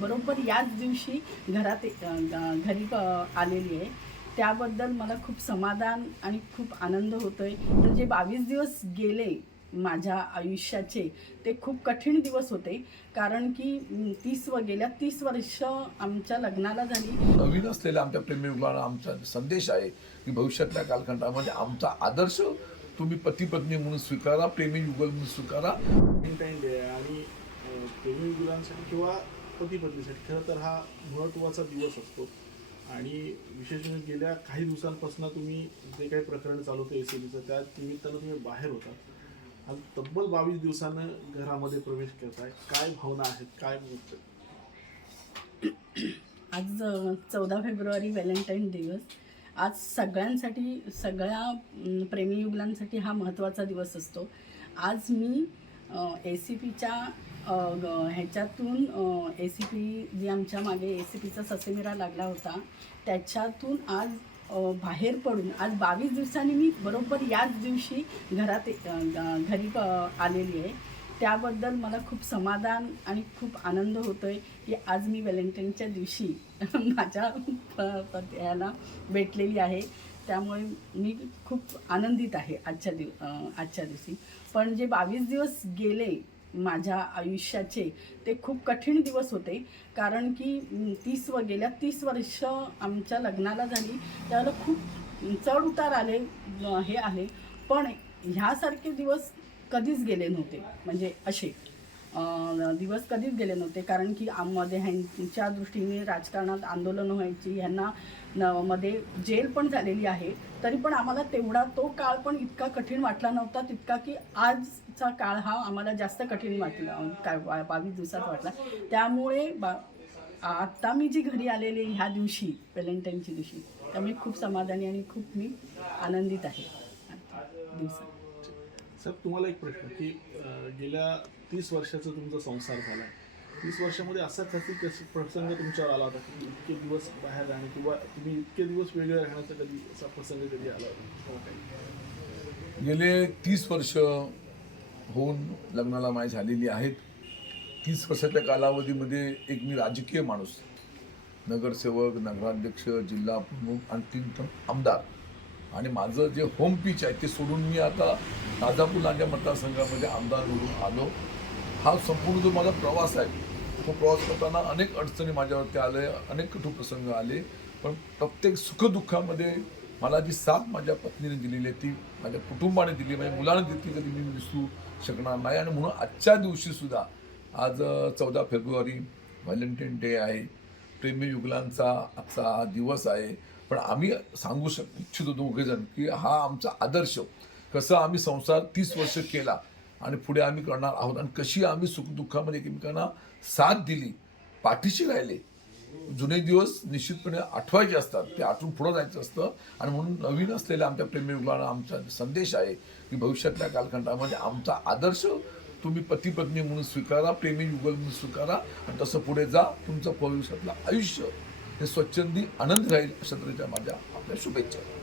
बरोबर याच दिवशी घरात घरी आलेली आहे त्याबद्दल मला खूप समाधान आणि खूप आनंद होतोय तर जे बावीस दिवस गेले माझ्या आयुष्याचे ते खूप कठीण दिवस होते कारण की तीस व गेल्या तीस वर्ष आमच्या लग्नाला झाली नवीन असलेल्या आमच्या प्रेमी आमचा संदेश आहे की भविष्यातल्या कालखंडामध्ये म्हणजे आमचा आदर्श तुम्ही पती पत्नी म्हणून स्वीकारा प्रेमी युगल म्हणून स्वीकारा आणि प्रेमी युगलांसाठी किंवा पती पत्नीसाठी खरं तर हा महत्त्वाचा दिवस असतो आणि विशेष म्हणजे गेल्या काही दिवसांपासून तुम्ही जे काही प्रकरण चालू होतं एस सीचं त्या निमित्तानं तुम्ही बाहेर होता आज तब्बल बावीस दिवसानं घरामध्ये प्रवेश करताय काय भावना आहेत काय आज चौदा फेब्रुवारी व्हॅलेंटाईन दिवस आज सगळ्यांसाठी सगळ्या प्रेमीयुगलांसाठी हा महत्त्वाचा दिवस असतो आज मी ए सी पीच्या ह्याच्यातून ए सी पी जी आमच्या मागे ए सी पीचा ससेमिरा लागला होता त्याच्यातून आज बाहेर पडून आज बावीस दिवसांनी मी बरोबर याच दिवशी घरात घरी आलेली आहे त्याबद्दल मला खूप समाधान आणि खूप आनंद होतो आहे की आज मी व्हॅलेंटाईनच्या दिवशी माझ्या याला भेटलेली आहे त्यामुळे मी खूप आनंदित आहे आजच्या दिव आजच्या दिवशी पण जे बावीस दिवस गेले माझ्या आयुष्याचे ते खूप कठीण दिवस होते कारण की तीस व गेल्या तीस वर्ष आमच्या लग्नाला झाली त्याला खूप चढ उतार आले हे आले पण ह्यासारखे दिवस कधीच गेले नव्हते म्हणजे असे दिवस कधीच गेले नव्हते कारण की आममध्ये ह्यांच्या दृष्टीने राजकारणात आंदोलन व्हायची ह्यांना मध्ये जेल पण झालेली आहे तरी पण आम्हाला तेवढा तो काळ पण इतका कठीण वाटला नव्हता तितका की आजचा काळ हा आम्हाला जास्त कठीण वाटला काय बावीस दिवसात वाटला त्यामुळे बा आत्ता मी जी घरी आलेले ह्या दिवशी व्हॅलेंटाईनच्या दिवशी त्यामुळे खूप समाधानी आणि खूप मी आनंदित आहे दिवसात सर तुम्हाला एक प्रश्न की गेल्या तीस वर्षाचा तुमचा संसार झाला तीस वर्षामध्ये असा कधी कस प्रसंग तुमच्यावर आला होता की इतके दिवस बाहेर राहणे किंवा तुम्ही इतके दिवस वेगळे राहण्याचा कधी असा प्रसंग कधी आला होता हो, गेले तीस वर्ष होऊन लग्नाला माय झालेली आहेत तीस वर्षाच्या कालावधीमध्ये एक मी राजकीय माणूस नगरसेवक नगराध्यक्ष जिल्हा प्रमुख आणि तीन आमदार आणि माझं जे होम पीच आहे ते सोडून मी आता राजापूर लांजा मतदारसंघामध्ये आमदार म्हणून आलो हा संपूर्ण जो माझा प्रवास आहे तो प्रवास करताना अनेक अडचणी माझ्यावरती आले अनेक कठोर प्रसंग आले पण प्रत्येक सुखदुःखामध्ये मला जी साथ माझ्या पत्नीने दिलेली आहे ती माझ्या कुटुंबाने दिली माझ्या मुलाने दिली कधी मी दिसू शकणार नाही आणि म्हणून आजच्या दिवशीसुद्धा आज चौदा फेब्रुवारी व्हॅलेंटाईन डे आहे प्रेमी युगलांचा आजचा हा दिवस आहे पण आम्ही सांगू शक इच्छितो दोघेजण की हा आमचा आदर्श कसा आम्ही संसार तीस वर्ष केला आणि पुढे आम्ही करणार आहोत आणि कशी आम्ही सुखदुःखामध्ये एकमेकांना साथ दिली पाठीशी राहिले जुने दिवस निश्चितपणे आठवायचे असतात ते आठवून पुढं जायचं असतं आणि म्हणून नवीन असलेल्या आमच्या प्रेमीयुगाला आमचा संदेश आहे की भविष्यातल्या कालखंडामध्ये आमचा आदर्श तुम्ही पती पत्नी म्हणून स्वीकारा प्रेमी युगल म्हणून स्वीकारा आणि तसं पुढे जा तुमचं भविष्यातलं आयुष्य हे स्वच्छंदी आनंद राहील अशा तऱ्हेच्या माझ्या आपल्या शुभेच्छा